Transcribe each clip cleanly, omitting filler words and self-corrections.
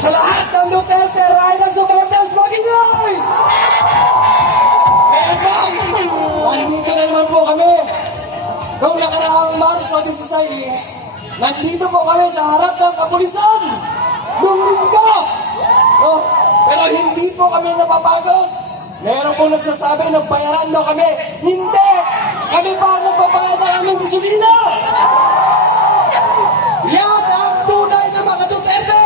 Sa lahat ng Duterte Ryan supporters, mag-ingay! Kaya po, nandito na naman po kami. Noong nakaraang Marso 16, nandito po kami sa harap ng kapulisan. Noong linggo. Oh, pero hindi po kami napapagod. Meron po nagsasabi, nagbayaran daw kami. Hindi! Kami pa ang nagbabayad ng aming gasolina! Yan ang tunay na mga Duterte!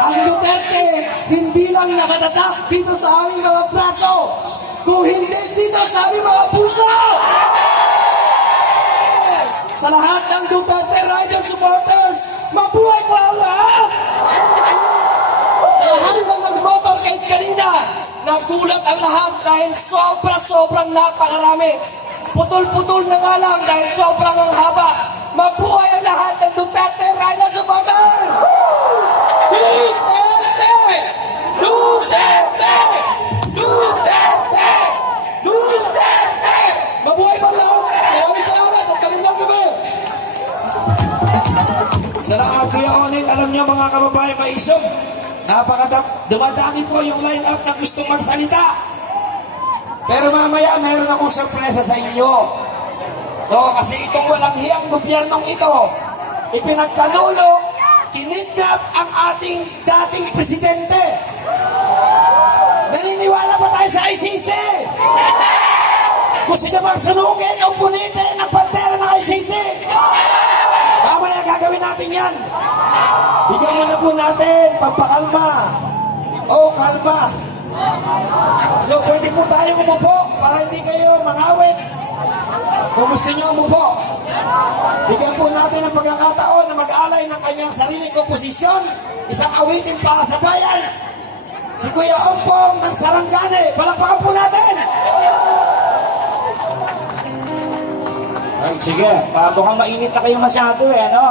Ang Duterte, hindi lang nakatatak dito sa aming mga braso, kung hindi dito sa aming mga puso! Sa lahat ng Duterte Rider supporters, mabuhay ko ang lahat! Sa lahat ng nag-motor kahit kanina, nagulat ang lahat dahil sobrang napakarami. Putol-putol na nga lang dahil sobrang ang haba. Mabuhay ang lahat ng Duterte Rider supporters! Duterte! Duterte! Duterte! Duterte! Mabuhay ko lang! Maraming salamat at magandang gabi! Salamat Kuya Oleg. Alam niyo mga kababayan maisog, dumadami po yung line-up na gustong magsalita. Pero mamaya meron akong sorpresa sa inyo. No, kasi itong walang hiyang gobyernong ito, ipinagkanulo, kinidnap ang ating dating presidente. Naniniwala ba tayo sa ICC? Gusto niya bang sunugin o punitin ang pantera ng ICC? Mamaya gagawin natin yan. Bigyan mo na po natin, pampakalma. O, kalma. So, pwede po tayong umupo para hindi kayo mangawit. Kung gusto niyo umupo, bigyan po natin ang pagkakataon na mag-alay ng kanyang sariling komposisyon, isang awitin para sa bayan. Si Kuya Ompong ng Sarangani, palakpakan po natin! Ay, sige, mukhang mainit na kayo masyado ano?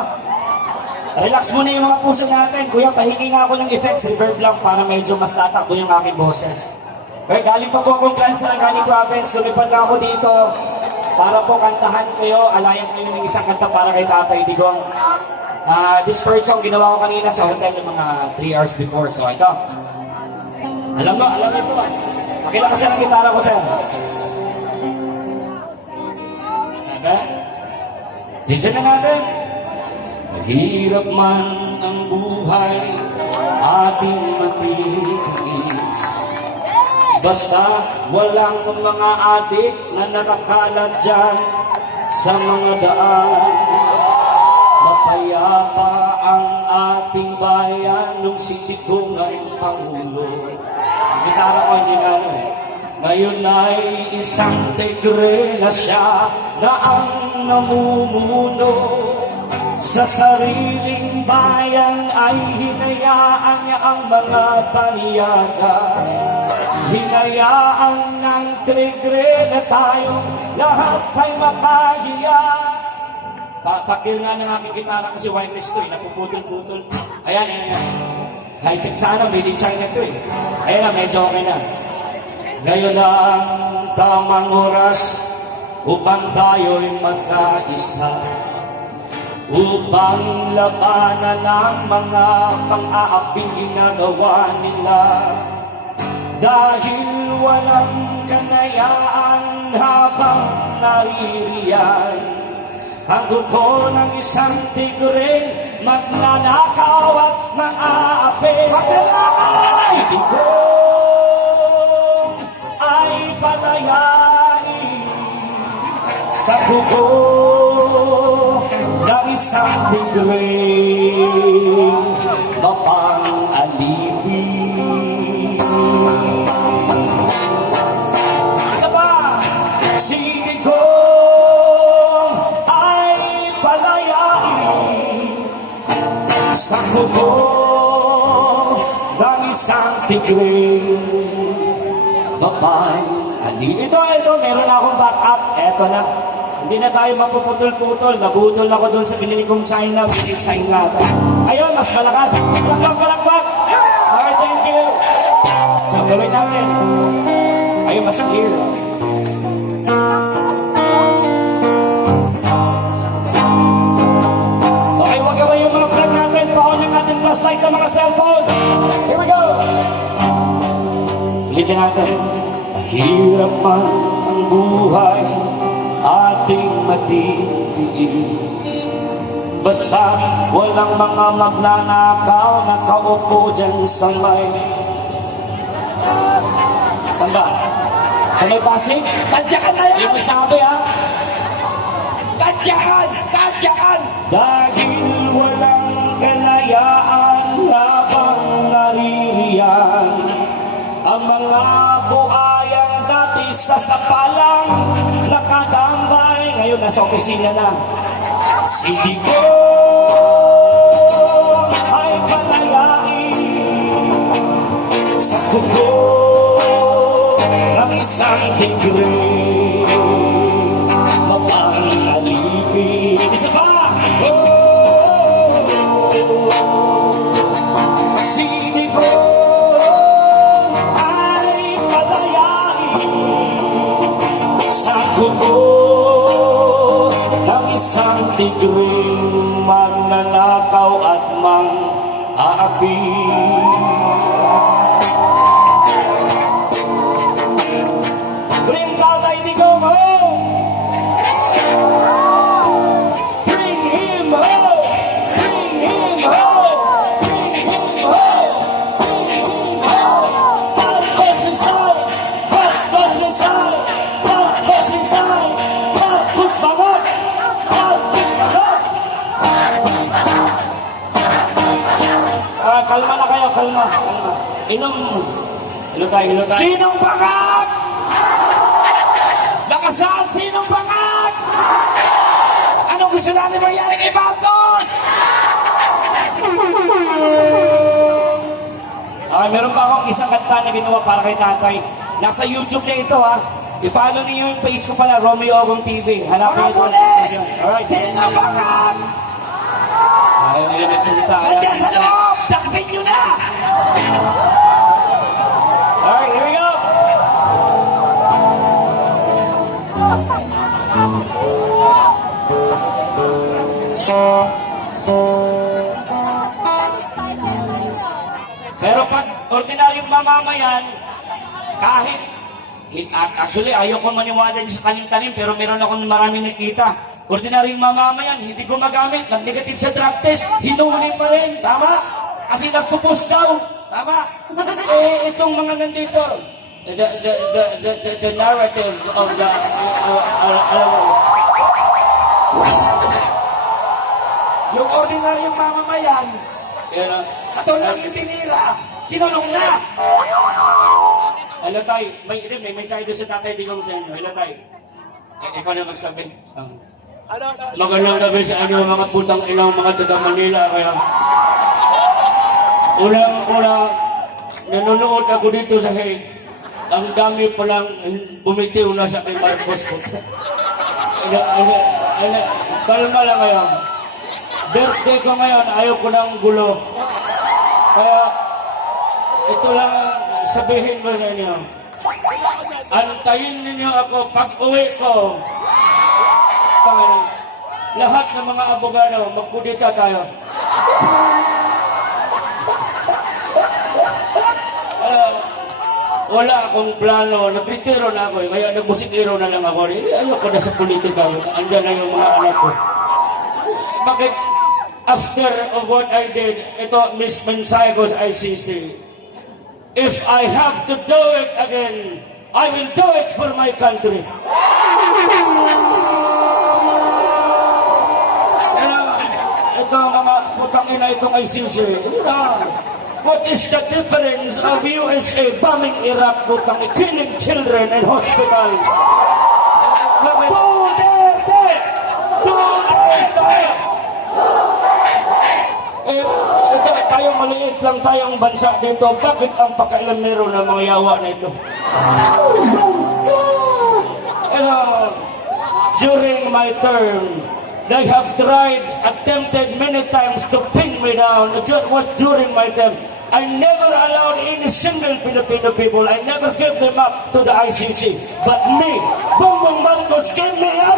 Relax muna yung mga puso natin. Kuya, pahingi nga ako ng effects, reverb lang para medyo mas tatakbo yung aking boses. Okay, galing pa po akong Clan Sarangani Province, lumipad lang ako dito para po kantahan kayo, alayan kayo ng isang kanta para kay Tatay Digong. This first song ginawa ko kanina sa hotel yung mga 3 hours before. So ito, alam mo ito. Pakila kasi ng gitara ko, sir. Diyan na natin. Mahirap man ang buhay, ating matiis. Basta walang mga adik na nakakalat dyan sa mga daan. Mapayapa ang ating bayan nung si Digong ay Pangulo. Ang gitara ko hindi nga ngayon ay isang tigre na siya na ang namumuno. Sa sariling bayan ay hinayaan niya ang mga paniyaga. Hinayaan ng tigre na tayong lahat ay mapahiya. Pakil nga ng aking gitara kasi wireless to napuputol-putol. Ayan. High-tech sana, made in China to Ayan na, medyo okay na. Ngayon ang tamang oras upang tayo'y magkaisa, upang labanan ang mga pang-aaping ginagawa nila. Dahil walang kanayaan habang naririyan ang dugo ng isang tigre, magnanakaw at mang-aapi. Magnanakaw! Ay palayain sa dugo ng isang tigre, mapang-alipin. Isa pa, si Digong ay palayain sa dugo ng isang tigre, mapang ali. Ito, meron na akong backup. Eto na. Hindi na tayo mapuputol-putol. Nabutol ako doon sa kinilikong China. Binig China. Ayun, mas malakas. Palakpak. Alright, thank you. Tuloy natin. Ayun, mas clear. Balikan natin. Hirap man ang buhay, ating matitiis. Basta walang mga magnanakaw na kaupo dyan sa may... Saan ba? Sa may Pasig? Tadyakan na Hindi yan! mo sabi ha? Tadyakan! Tadyakan! Dahil walang kalayaan habang naririyan ang mga buhayang dati sa sapalang nakatambay. Ngayon nasa opisina na. Si Digo ay palayain sa kuko ng isang tigre. Mapangalipin. Isa pa! Si Digo ay palayain sa kuko ng isang tigring magnanakaw at mang-aapi. Bring Tatay Digo home! Bring him home! Bring him home! Bring him home! Bring him home! Marcos resign! Marcos resign! Marcos resign! Marcos bangot! Marcos bangot! Kalma na kayo, kalma. Kalma. Inom. Hilotay, hilotay. Sinong bangat? Nakasaan sinong bangat? Anong gusto natin mangyari kay Marcos? Meron pa akong isang kanta na ginawa para kay tatay. Nasa YouTube na ito ha. I-follow niyo yung page ko pala, Romeo Ogong TV. Hanapin Mga niyo ito. pulis! Alright. Sinong bangat? Ayaw nila nagsalita. Nandiyan sa loob! Takpin nyo na! Alright, here we go. Pero pag ordinaryong mamamayan, kahit actually ayaw ko maniwala niyo sa tanim-tanim pero meron akong maraming nakita. Ordinaryong mamamayan, hindi gumagamit, nag-negative sa drug test, hinuli pa rin. Tama! Kasi nagpo-post daw. Tama! Itong mga nandito, the narrative of the, Yung ordinaryong mamamayan, yan ang, katulad yung tinira, kinulong na! hello tay, may mensahe doon sa tatay, di ko sa inyo, hello tay. Ikaw na magsabi. Magandang gabi sa inyo mga putang ilang mga taga Manila. Kaya ulang-ulang nanonood ako dito sa Hague. Ang dami palang bumitiw na sa kay Marcos. Kalma lang kayo. Birthday ko ngayon, ayaw ko ng gulo. Kaya ito lang ang sabihin mo sa inyo. Antayin ninyo ako pag uwi ko. Panginoon, lahat ng mga abogado, magkudita tayo. Wala akong plano, nagretiro na ako, kaya nagmusikiro na lang ako. Ayoko na sa politika, andyan na yung mga anak ko. Bakit after of what I did, ito Miss mensahe ko sa ICC, if I have to do it again, I will do it for my country. Ito mga putang ina itong ICC. What is the difference of USA bombing Iraq, putang killing children in hospitals? Duterte! Duterte! Ito, tayong maliit lang tayong bansa dito. Bakit ang pakailanero ng mga yawa na ito? During my term, they have attempted many times to pin me down. It was during my term. I never allowed any single Filipino people. I never gave them up to the ICC. But me, Bongbong Marcos, gave me up.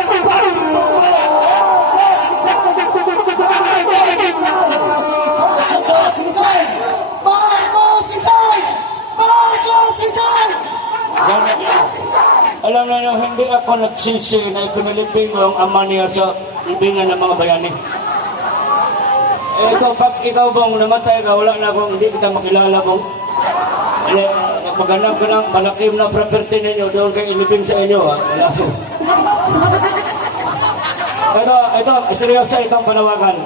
Marcos resign! Marcos resign! Marcos resign! Alam na nyo, hindi ako nagsisi na ipinalipin ko ang ama niya sa ibingan ng mga bayani. Ito, pag ikaw bang namatay ka, wala na akong hindi kita makilala bang. Napaghanap ka ng malakim na property ninyo, doon kayo ilibing sa inyo, ha? Wala ko. Ito, seryoso itong panawagan.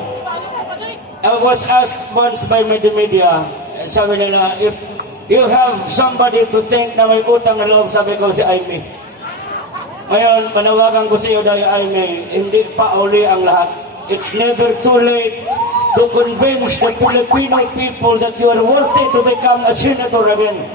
I was asked once by media, sabi nila, if you have somebody to think na may utang na loob, sabi ko si Aimee. Ngayon, panawagan ko sa iyo dahil Aimee, hindi pa uli ang lahat. It's never too late to convince the Filipino people that you are worthy to become a senator again.